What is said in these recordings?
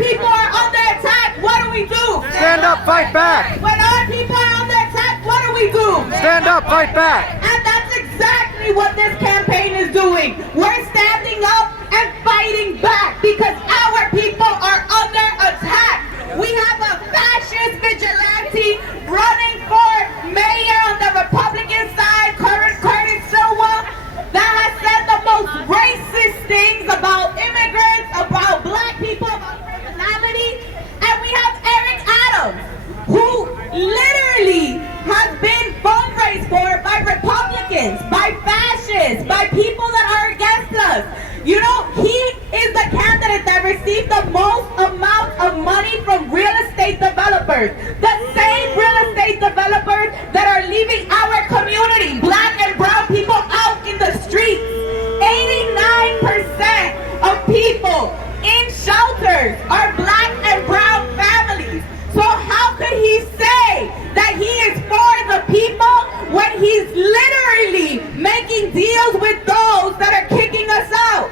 people are under attack, what do we do? Stand up, fight back. When our people are under attack, what do we do? Stand up, fight back. And that's exactly what this campaign is doing. We're standing up and fighting back because our people are under attack. We have a fascist vigilante running for mayor on the Republican side, Curtis Silva, that has said the most racist things about immigrants, about black people, about criminality. And we have Eric Adams, who literally has been fundraised for by Republicans, by fascists, by people that are against us. You know, he is the candidate that received the most amount of money from real estate developers. The same real estate developers that are leaving our community, black and brown people, out in the streets. 89% of people in shelters are black and brown families. So how could he say that he is for the people when he's literally making deals with those that are kicking us out?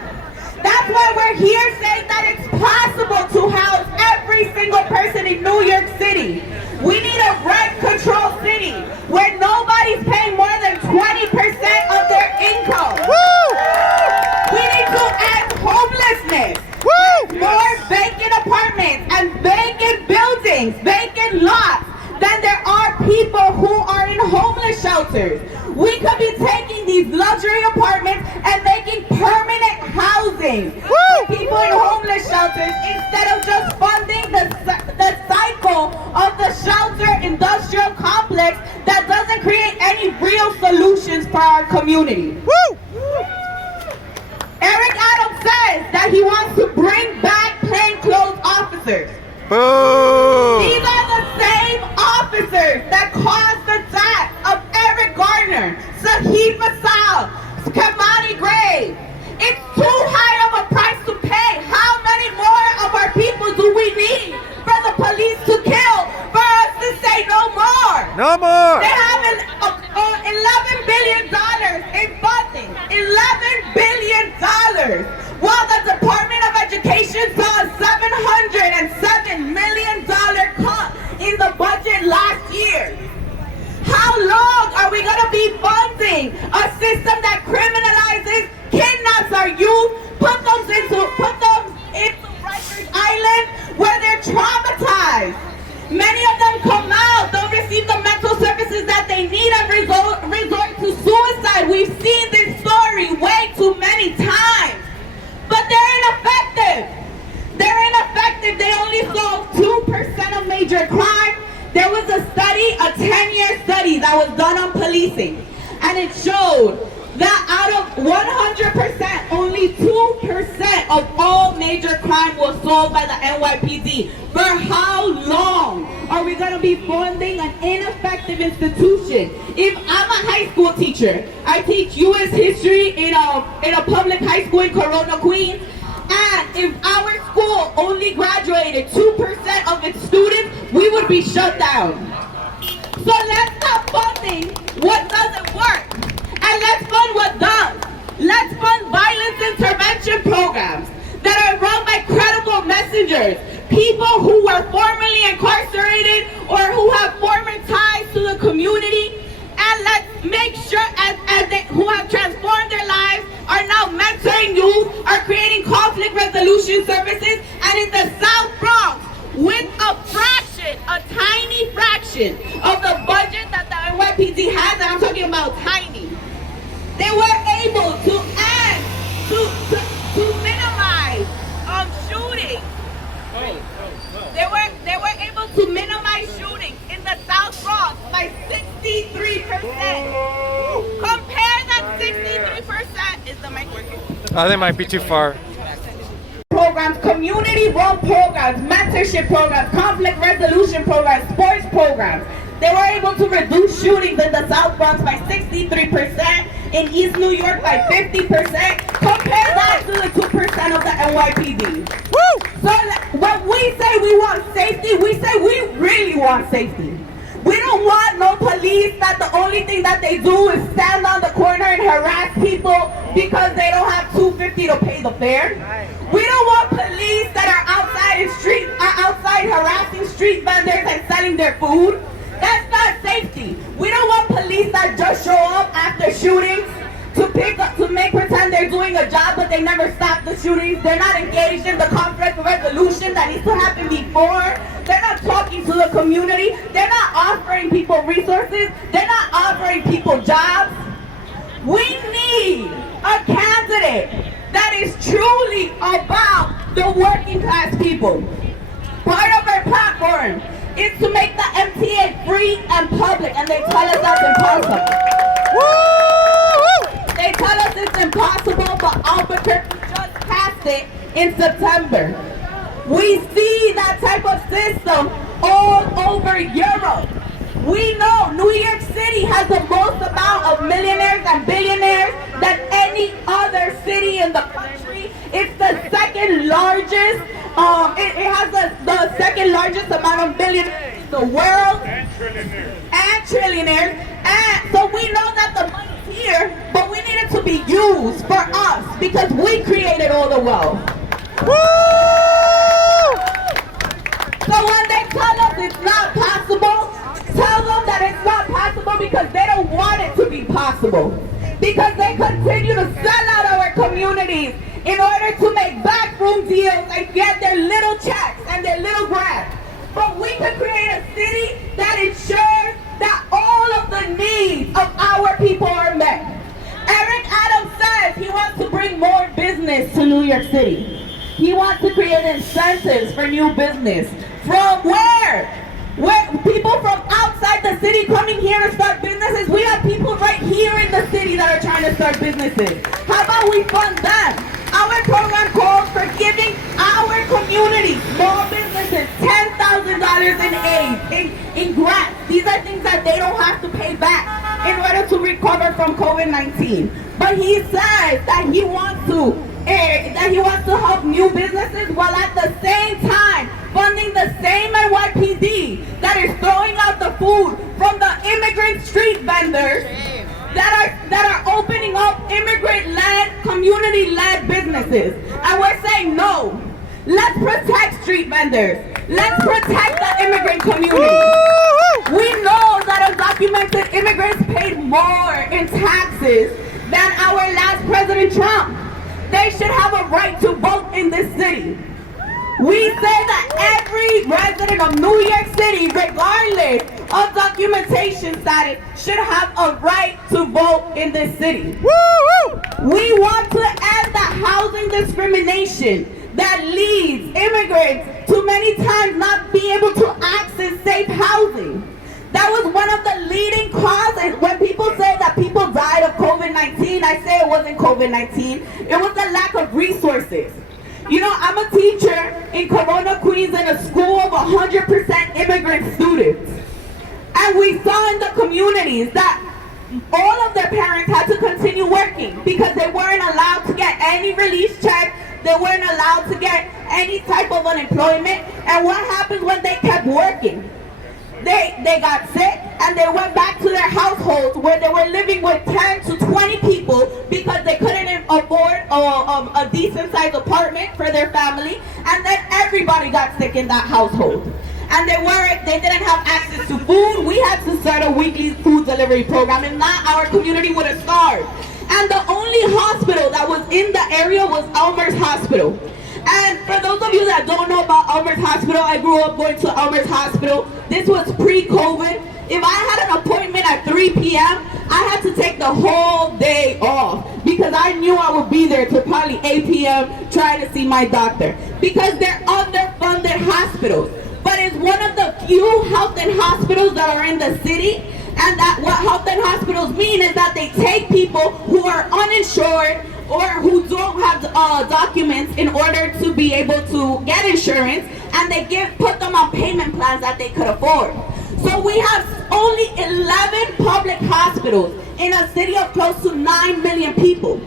That's why we're here saying that it's possible to house every single person in New York City. We need a rent-controlled city where nobody's paying more than 20% of their income. Woo! We need to end homelessness. Woo! More vacant apartments and vacant buildings, vacant lots, than there are people who are in homeless shelters. We could be taking these luxury apartments and making permanent housing for people in homeless shelters instead of just funding the cycle of the shelter industrial complex that doesn't create any real solutions for our community. Woo! Eric Adams says that he wants to bring back plainclothes officers. Boo! These are the same officers that caused the death of Eric Garner, Sahif Asal, Kamani Gray. It's too high of a price to pay. How many more of our people do we need for the police to kill for us to say no more? No more! They have $11 billion in funding. $11 billion. While the Department of Education saw a $707 million cut in the budget last year. How long are we going to be funding a system that criminalizes, kidnaps our youth, put them into Rikers Island where they're traumatized? Many of them come out, don't receive the mental services that they need and resort to suicide. We've seen this story way too many times. But they're ineffective. They're ineffective. They only solve 2% of major crime. There was a study, a 10-year study that was done on policing. And it showed that out of 100%, only 2% of all major crime was solved by the NYPD. For how long are we going to be funding an ineffective institution? If I'm a high school teacher, I teach U.S. history in a public high school in Corona, Queens, and if our school only graduated 2% of its students, we would be shut down. So let's stop funding what doesn't work. And let's fund what does. Let's fund violence intervention programs that are run by credible messengers, people who were formerly incarcerated or who have former ties to the community. And let's make sure who have transformed their lives are now mentoring youth, are creating conflict resolution services, and in the South Bronx, with a fraction, a tiny fraction of the budget that the NYPD has, and I'm talking about tiny, they were able to end, to minimize shootings. They were able to minimize shootings in the South Bronx by 63%. Compare that 63%. Is the mic working? They might be too far. Programs, community-run programs, mentorship programs, conflict resolution programs, sports programs. They were able to reduce shootings in the South Bronx by 63%, in East New York by 50%. Compare that to the 2% of the NYPD. So when we say we want safety, we say we really want safety. We don't want no police that the only thing that they do is stand on the corner and harass people because they don't have $250 to pay the fare. We don't want police that are outside in street street vendors and selling their food. That's not safety. We don't want police that just show up after shootings to make pretend they're doing a job, but they never stop the shootings. They're not engaged in the conflict resolution that needs to happen before. They're not talking to the community. They're not offering people resources. They're not offering people jobs. We need a candidate that is truly about the working class people. Part of our platform is to make the MTA free and public, and they tell us that's impossible. They tell us it's impossible, but Albuquerque just passed it in September. We see that type of system all over Europe. We know New York City has the most amount of millionaires and billionaires than any other city in the country. It's the second largest, it has the second largest amount of billionaires in the world. And trillionaires. And so we know that the money's here, but we need it to be used for us because we created all the wealth. So when they tell us it's not possible, tell them that it's not possible because they don't want it to be possible. Because they continue to sell out our communities in order to make backroom deals and get their little checks and their little grants. But we can create a city that ensures that all of the needs of our people are met. Eric Adams says he wants to bring more business to New York City. He wants to create incentives for new business. From where? Where people from outside the city coming here to start businesses? We have people right here in the city that are trying to start businesses. How about we fund them? Our program calls for giving our community, small businesses, $10,000 in aid, in grants. These are things that they don't have to pay back in order to recover from COVID-19. But he says that he wants to help new businesses while at the same time funding the same NYPD that is throwing out the food from the immigrant street vendors that are opening up immigrant-led, community-led businesses. And we're saying no. Let's protect street vendors. Let's protect the immigrant community. We know that undocumented immigrants paid more in taxes than our last President Trump. They should have a right to vote in this city. We say that every resident of New York City, regardless of documentation status, should have a right to vote in this city. We want to end the housing discrimination that leads immigrants to many times not be able to access safe housing. That was one of the leading causes. When people say that people died of COVID-19, I say it wasn't COVID-19. It was the lack of resources. You know, I'm a teacher in Corona, Queens, in a school of 100% immigrant students. And we saw in the communities that all of their parents had to continue working because they weren't allowed to get any release check. They weren't allowed to get any type of unemployment. And what happens when they kept working? They got sick and they went back to their households where they were living with 10 to 20 people because they couldn't afford a decent sized apartment for their family, and then everybody got sick in that household. And they didn't have access to food. We had to start a weekly food delivery program, and not our community would have starved. And the only hospital that was in the area was Elmer's Hospital. And for those of you that don't know about Elmer's Hospital, I grew up going to Elmer's Hospital. This was pre-COVID. If I had an appointment at 3 p.m., I had to take the whole day off because I knew I would be there till probably 8 p.m. trying to see my doctor because they're underfunded hospitals. But it's one of the few health and hospitals that are in the city. And that what health and hospitals mean is that they take people who are uninsured or who don't have documents in order to be able to get insurance, and they put them on payment plans that they could afford. So we have only 11 public hospitals in a city of close to 9 million people.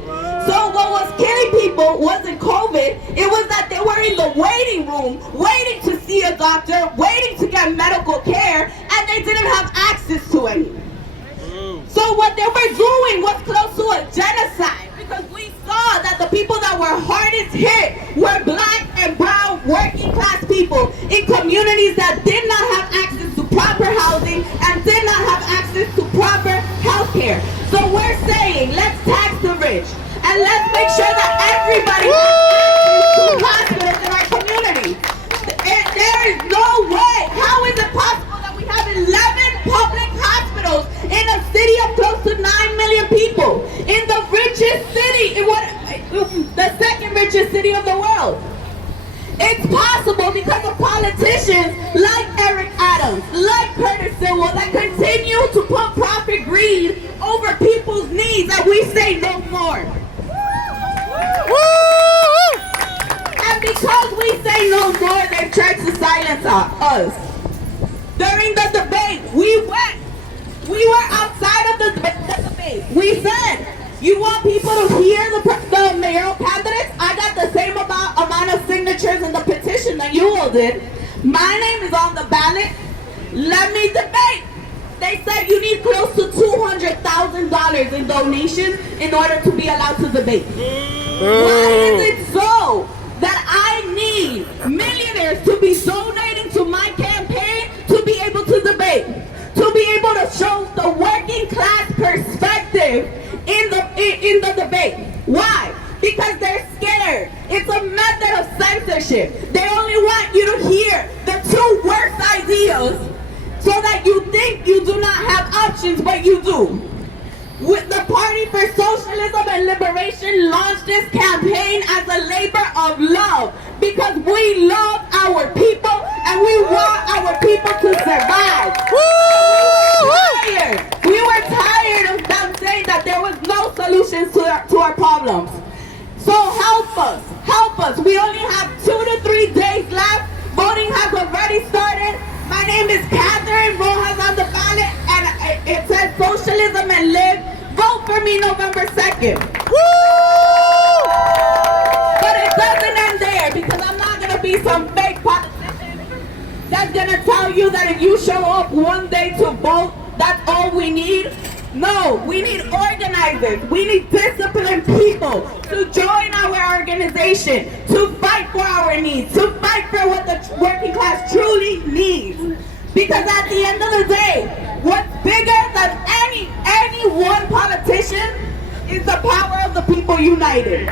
So what was killing people wasn't COVID, it was that they were in the waiting room, waiting to see a doctor, waiting to get medical care, and they didn't have access to any. So what they were doing was close to a genocide, because we saw that the people that were hardest hit were black and brown working class people in community communities that did not have access to proper housing and did not have access to proper health care. So we're saying, let's tax the rich and let's make sure that everybody has access to hospitals in our community. There is no way. How is it possible that we have 11 public hospitals in a city of close to 9 million people, in the richest city, the second richest city of the world? It's possible because of politicians like Eric Adams, like Curtis Sewell, that continue to put profit greed over people's needs, and we say no more. And because we say no more, they tried to silence us. During the debate, we were outside of the debate. We said, you want people to hear the mayoral candidates? I got the same amount of signatures in the petition that you all did. My name is on the ballot. Let me debate. They said you need close to $200,000 in donations in order to be allowed to debate. Why is it so that I need millionaires to be donating to my campaign to be able to debate? To be able to show the working class perspective in the debate. Why? Because they're scared. It's a method of censorship. They only want you to hear the two worst ideas so that you think you do not have options, but you do. With the Party for Socialism and Liberation launched this campaign as a labor of love because we love our people and we want our people to survive. We were tired of them saying that there was no solutions to our problems. So help us. We only have 2 to 3 days left. Voting has already started. My name is Cathy, Rojas on the ballot, and it says socialism and live. Vote for me November 2nd. But it doesn't end there, because I'm not going to be some fake politician that's going to tell you that if you show up one day to vote, that's all we need. No, we need organizers. We need disciplined people to join our organization, to fight for our needs, to fight for what the working class truly needs. Because at the end of the day, what's bigger than any one politician is the power of the people united.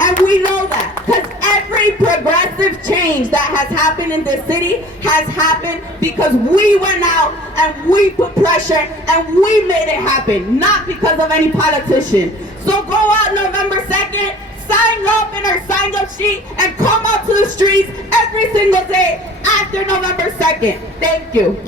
And we know that, because every progressive change that has happened in this city has happened because we went out and we put pressure and we made it happen, not because of any politician. So go out November 2nd, sign up in our sign up sheet, and come out to the streets every single day after November 2nd. Thank you.